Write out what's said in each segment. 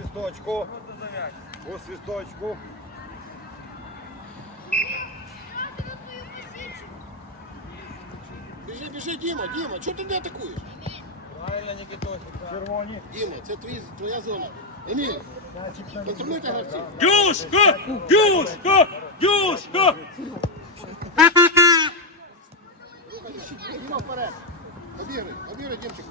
свисточку. По свисточку. Біжи, біжи, Діма, Діма, чого ти не атакуєш? Правильно, Никитосик. Червоні. Діма, це твій, твоя зона. Еміль, контролюйте гравців. Дюшка! Дюшка! Дюшка! Діма вперед. Обігри, обігри, Дімчику.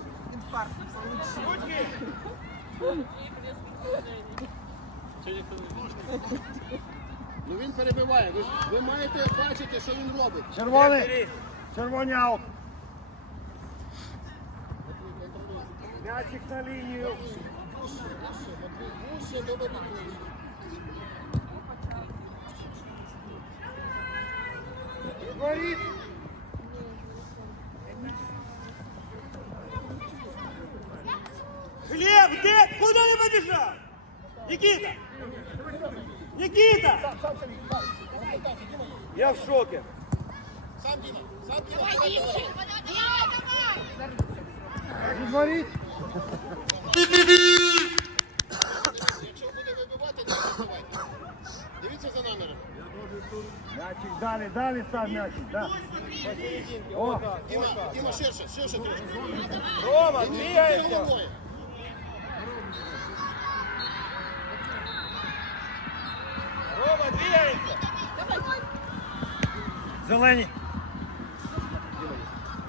Ну він перебиває. Ви, ж- ви маєте бачити, що він робить. Червоний. Червоні аут. М'ячик на лінію. Гуще Я в шокі. Сам Діма, сам Діма. давай, давай. Відворіть. Якщо буде вибивати, то вибивайте. Дивіться за номером. М'ячик далі, далі став м'ячик. Да. О, Діма, Діма, ширше, ширше трошки. Рома, Ти зелені.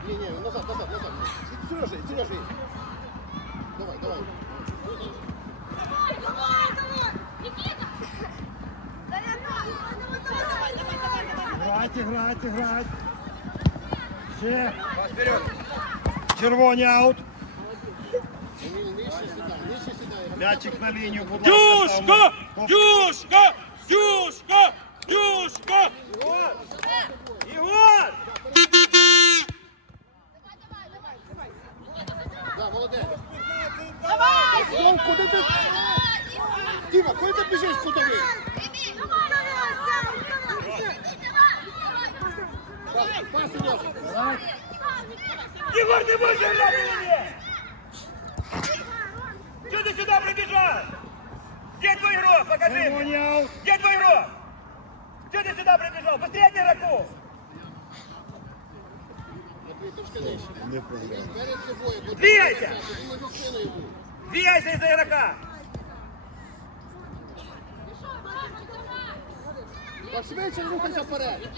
Ні, ні, назад, назад, назад. Сережа, Сережа. Давай, давай. Грайте, грайте, грайте. Ще. Вперед. Червоні аут. Еміль, нижче сідай, нижче сідай. М'ячик на лінію, будь ласка. Дюшка! ставимо. Дюшка! Дюшка! Пас, пас, Сережа. Егор, ты будешь играть или нет? Что ты сюда прибежал? Где твой игрок? Покажи мне. Червоні аут. Где твой игрок? Что ты сюда прибежал? Быстрее от игроков! Матвій, трошки нижче. Перед собою. бо Двигайся! Він не за спиною був. Двигайся из-за игрока! швидше рухайся вперед.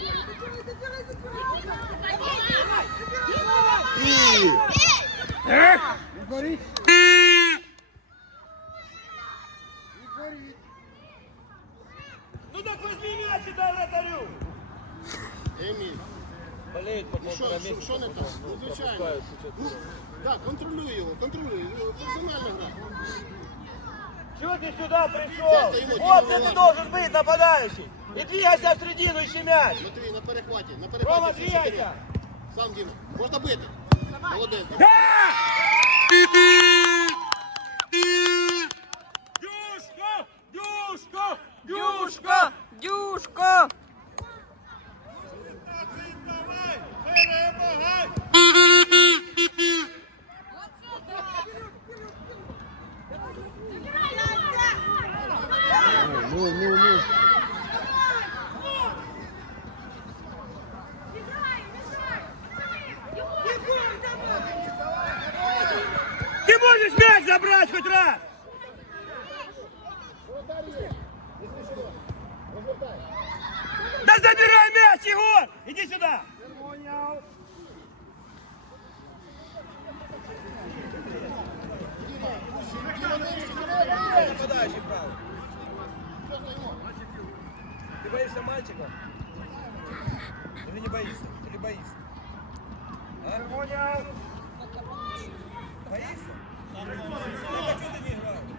Відворіть. Відворіть. Ну так возьми мяч и дай вратарю! Еміль, Болеет, ну що, що, що не так? Ну, звичайно. Ну, Так, контролюй його, контролюй. Ну, Персональна гра. Чего ты сюда пришел? Часто ему Вот Дима где ты Иванович. должен быть, нападающий. И двигайся в середину, ищи мяч. Матвій, на перехваті, на Рома, перехваті. всі чотири. двигайся. Сам Діма. Можна бити. Молодець. Дюшка! Дюшка! Дюшка! Дюшка! Ну, ну, мяч забрать хоть раз! Да забирай мяч, Егор! Иди сюда! Червоні аут. Нападающий право. Ты боишься мальчика? Или не боишься? Или боишься? Червоні аут. Боишься? Ну, а что ты не играешь?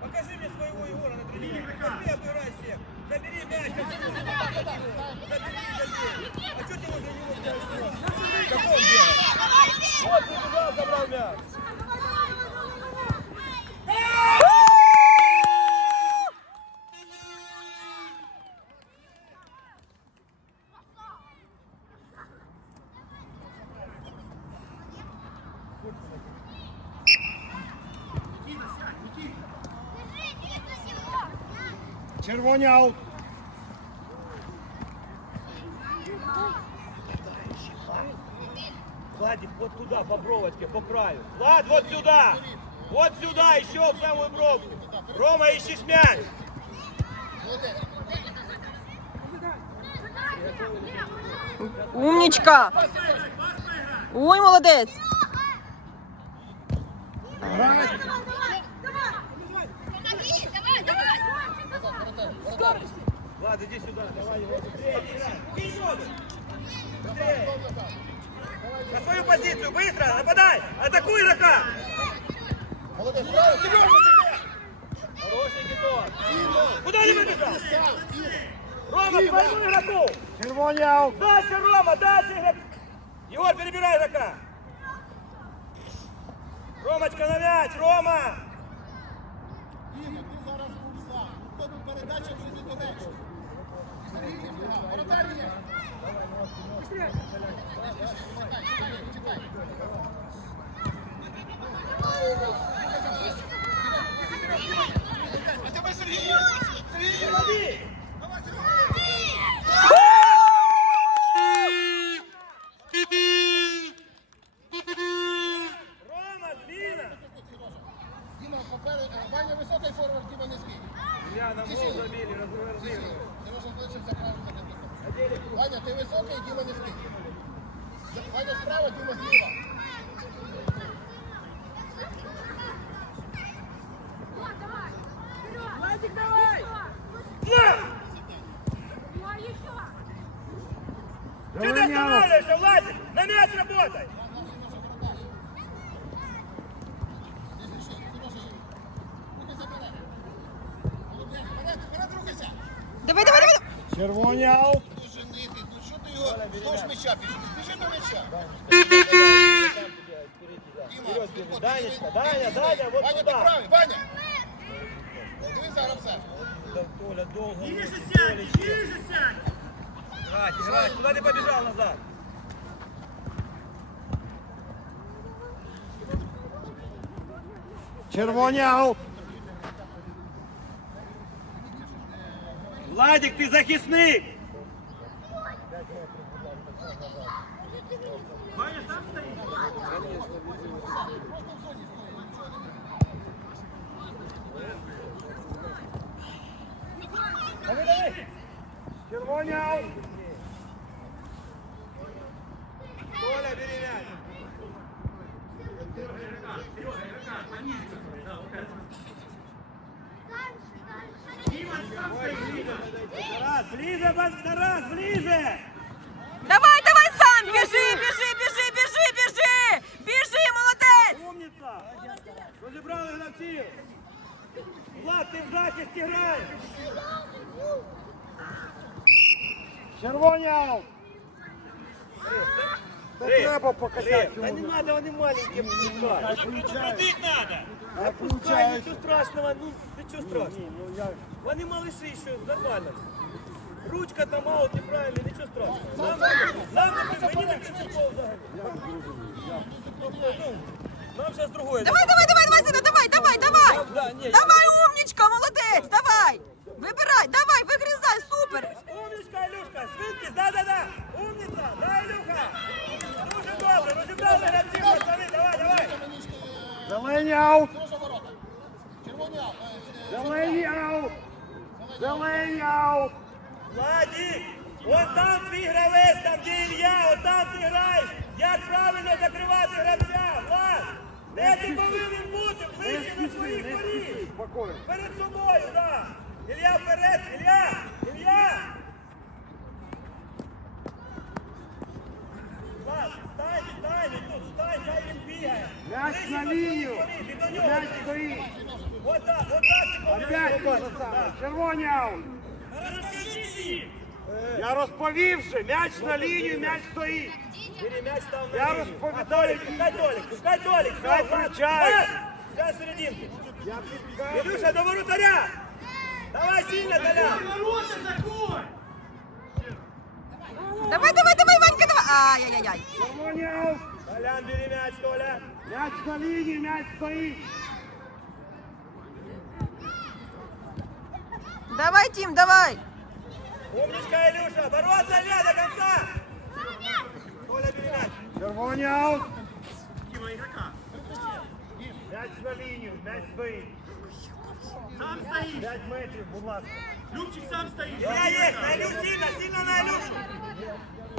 Покажи мне своего Егора на тренировке. Возьми, обыграй всех. Забери мяч. Забери, забери. А что ты возле него делаешь? Какой он делает? Вот, прибежал, забрал мяч. Червоні аут. Владик, вот туда, по бровочке, по краю. Влад, вот сюда. Вот сюда, еще в самую бровку. Рома, ищешь мяч. Умнічка. Ой, молодець. Влад, иди сюда, давай его. На свою позицию, быстро, нападай. Атакуй игрока. Молодець, право, Сережа, тебе! Хороший Гидон. Куда не выбежал? Рома, своему игроку. Червоні аут. Дальше, Рома, дальше игрок. Егор, перебирай игрока. Ромочка на мяч, Рома сам. У тебе передача вже недоречна. Сергій, а, воротар є. А тебе Сергій! Сергій! Лови. Давай, Сергій! Ваня, ти високий, Діма низький. Ваня справа, Діма зліва. Владик, давай. Что ты Червоні аут. останавливаешься, Владик? На мяч работай. Не спіши, Сережа є. Руки забирай. Молодець, вперед, вперед рухайся. Давай, давай, давай. Червоні Данечка, Даня, Даня, вот Ваня, туда. правий, Ваня. Диви зараз все. Толя долго. Ниже сядь, ниже сядь. Играть, играть. Куда ты побежал назад? Червоні аут. Владик, ты захисник. Давай, давай. Червоні Та треба покачати. Та не надо, вони маленькі пускай. Крутить надо. Не Пускай, нічого страшного, ну нічого страшного. Ну. Вони малыши ще, нормально. Ручка там аут, неправильно, нічого страшного. Нам, нам не мені не принципово взагалі. Тобто, ну, нам зараз другое. Давай, давай, давай, давай, Зіна, давай, давай, давай. Давай, умничка, молодець, давай. Вибирай, давай, вигризай, супер. Умничка, Ілюшка, швидкість, да-да-да. Умниця, да, Ілюха. Дуже добре, розібрали гравців, пацани, давай, давай. Зелені аут. Сережа ворота. Червоні аут. Е, е, Зелені аут. Зелені аут. Владик, вон там твій гравець, там де Ілля, от там ти граєш. Як правильно закривати гравця, Влад? Де ти повинен бути? Ближче до своїх воріт. Спокійно. Перед собою, да. Ілля вперед, Ілля, Ілля. Влад, стань, стань, він тут, стань, хай він бігає. М'яч Ближче на до своїх лінію. воріт, і до нього. М'яч стоїть. Вот так, вот так ти повинен Опять то робити. же саме. Да. Червоні аут. Я розповів же, м'яч на лінію, м'яч стоїть. Бери мяч там на Я линию. розповідаю. А Толик, пускай Толик, пускай Толик. Хай Всё, Влад, включає. Влад, Вся серединки. Я підказую. Илюша, до воротаря. Давай сильно, Толя. Давай, давай, давай, Ванька, давай. Ай-яй-яй. Червоні аут. Толян, бери мяч, Толя. М'яч на лінії, м'яч стоїть. Давай, Тім, давай! Умничка, Илюша! Бороться, Илья, до конца! Коля, бери мяч! Червоні аут. М'яч на лінію, м'яч стоїть. Сам стоїш. 5 метрів, будь ласка. Любчик сам стоїш. Илья есть! На Илюшу сильно, сильно на Илюшу!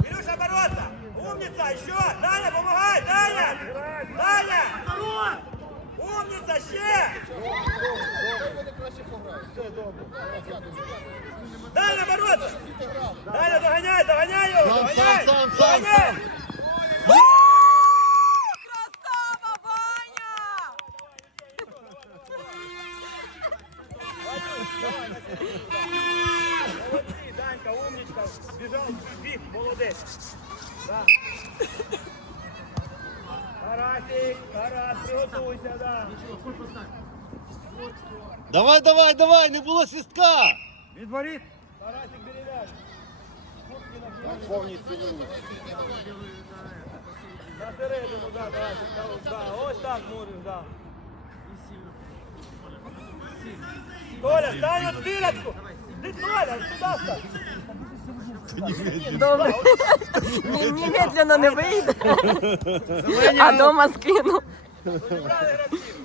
Илюша, бороться! Умница, еще! Даня, помогай! Даня! Даня! Здорово! Умница, ще! Даня, бороться! Даня, догоняй, догоняй його! Сам, догоняй! сам, сам, сам, Догоняй! сам. Молодці, Данька, умничка. Біжав, біг, молодець. Да. Тарасик, Тарас, приготуйся, да. Давай, давай, давай, не було свістка. Відворіт. Тарасик, бери м'яч. Повністю На середину, да, Тарасик, да, да. Ось так, Мурин, да. Толя, стань от дырочку. Ты, Толя, сюда стань. Добре. Ні- Немедленно не вийде. А дома скину. Розібрали гравців.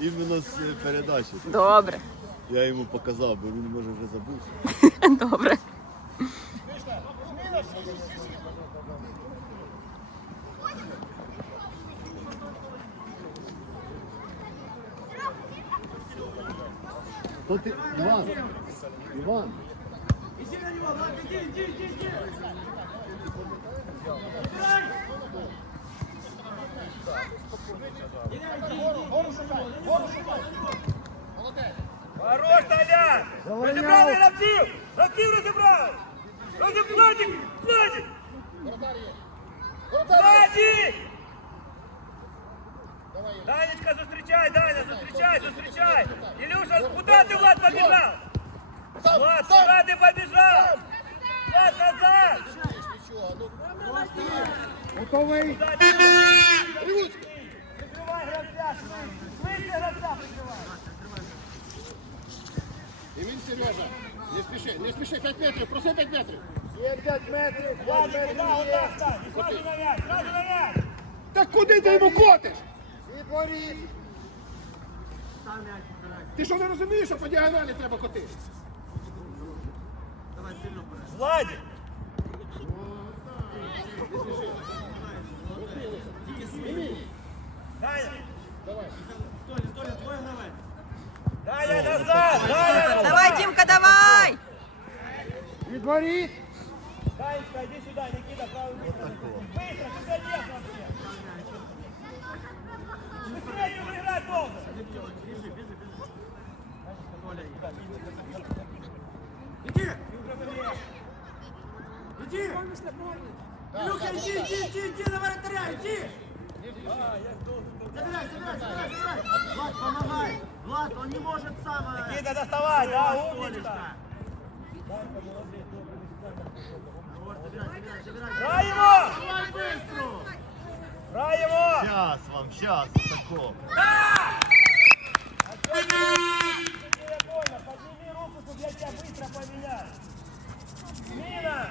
Іменно з е, передачі. Добре. Я йому показав, бо він може вже забувся. Добре. То ти, Іван, Іван. Иди на него, Влад, иди, иди, иди, иди. Хорош, Толя! Розібрали гравців! Гравців розібрали! Розібрали! Владик! Владик! Данечка, зустрічай, Даня, зустрічай, зустрічай! Ілюша, куди ти, Влад, побіжав? Влад, куди ти побіжав? Влад, назад! Готовий. Прикривай гравця, швидше! Швидше гравця прикривай! І він Сережа. Не спіши, не спіши, 5 метрів, проси 5 метрів. Є 5 метрів. Влад, да, отак стань! І Сразу на м'яч, сразу на м'яч! Так куди ти йому котиш? Відворіт. Ти що не розумієш, що по діагоналі треба котити? Владик! Даня! Даня, назад! Даня, назад! Давай, Тімка, давай! Відворіт. Данечка, иди сюда, Никита, правый быстро. Быстро, ты задел Брай его! Щас вам, щас, тако. Я понял, подними руку, чтобы я тебя быстро поменял. Смина!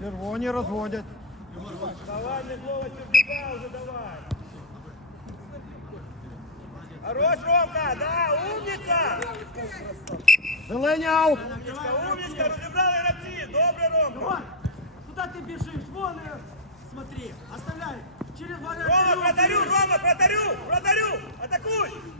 Червоні розводять. Давай, мне слово Чердяка уже давай. Хорош, Ромка, да, умница! Зелені аут. Умничка, умничка, розібрали гравці, добре, Ромка. Вон, куда ты бежишь? Вон, э, смотри, оставляй. Через Рома, вратарю вратарю, бежишь. Рома, вратарю, вратарю, атакуй! Атакуй!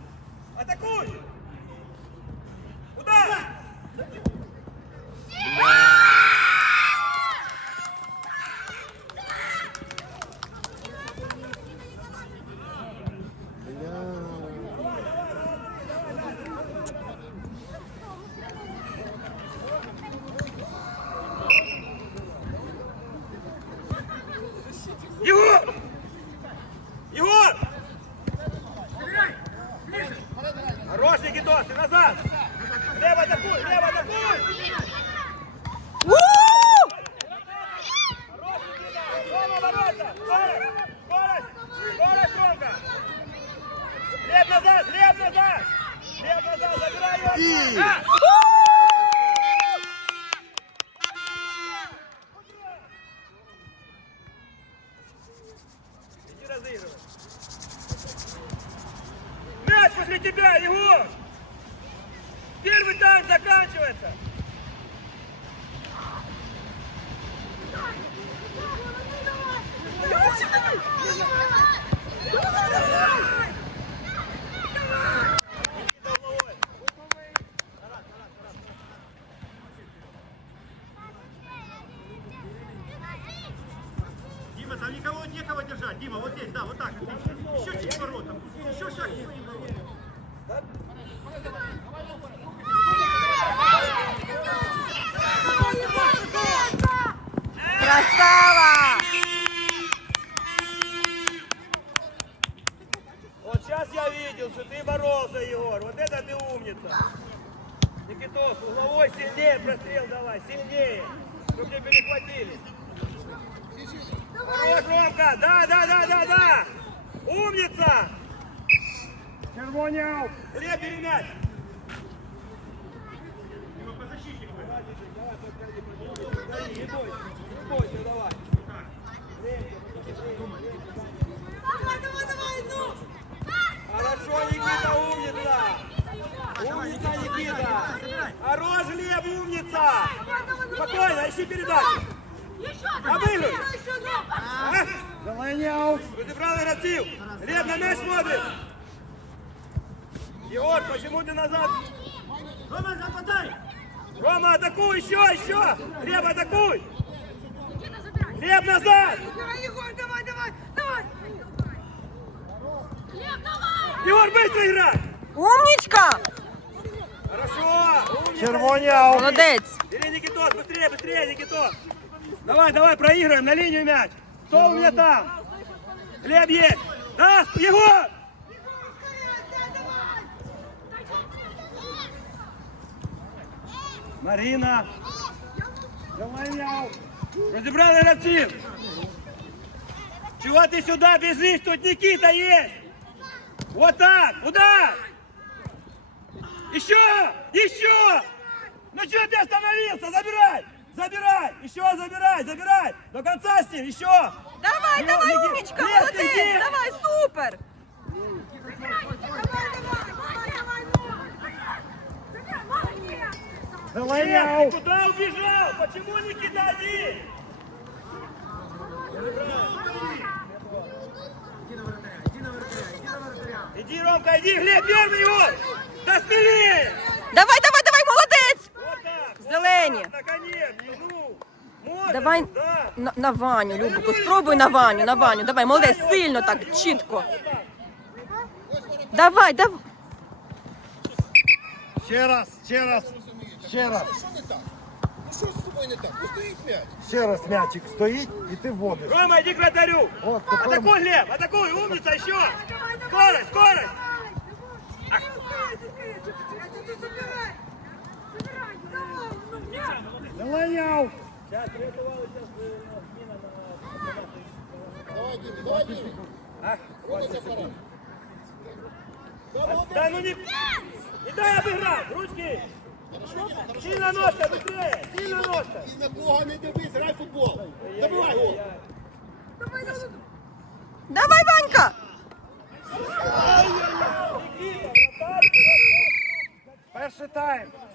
Никитос, угловой сильнее прострел давай, сильнее. Чтобы не перехватили. Хорош, Ромка! Да, да, да, да, да! Умница! Червоні аут. Бери мяч! Дима, по защите будет. Не бойся, не бойся, давай. Хорошо, Никита, умница! Умница, Никита! Хорош, Глеб, умница! Спокойно, ищи передачу! Обыгрывай! А? Зелені аут. Разобрал игроків! Глеб, на мяч смотрит! Егор, почему ты назад? Рома, западай! Рома, атакуй, еще, еще! Глеб, атакуй! Глеб, назад! Егор, давай, давай, давай! Егор, быстро играй! Умничка! Хорошо! Умница! Червоні аут. Молодець! Бери, Никитос, быстрее, быстрее, Никитос! Давай, давай, проигрываем, на линию мяч! Кто у меня там? Глеб есть! Да, Егор! Марина! Аут. Разобрал игроків! Чего ты сюда бежишь? Тут Никита есть! Вот так! Удар! Еще! Еще! Что ты остановился? Забирай! Забирай! Еще забирай! Забирай! До конца с ним! Еще! Давай, Егор, давай, Никит, умничка, Глеб, молодець! иди! Давай, супер! Зелені Нет, ты куда убежал? Почему Никита один? Иди, Ромка, иди, Глеб, первый его! Да смелее! Давай, давай, давай, молодець! Вот так! Зелені. Наконец-то, ну! Можно, Давай да! на, на Ваню, Любику, спробуй на Ваню, на Ваню. Давай, молодець, сильно так, чітко. Давай, давай. Ще раз, ще раз, ще раз. Що не так? Ну що з тобою не так? Ну стоїть м'яч. Ще раз м'ячик стоїть і ти вводиш. Рома, иди к вратарю! Вот, тепер Атакуй, Глеб, атакуй, умница, еще! Скорость, скорость! зелені Залаяв! Зараз рятували зміна на Дім, Дай ну не... Не дай обіграти! Ручки! Сильно ножка, быстрее! Сильно ножка! Ні на кого не дивись, грай футбол! Забивай його! Давай, давай! Давай, Ванька! Перший тайм!